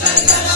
Sagrada.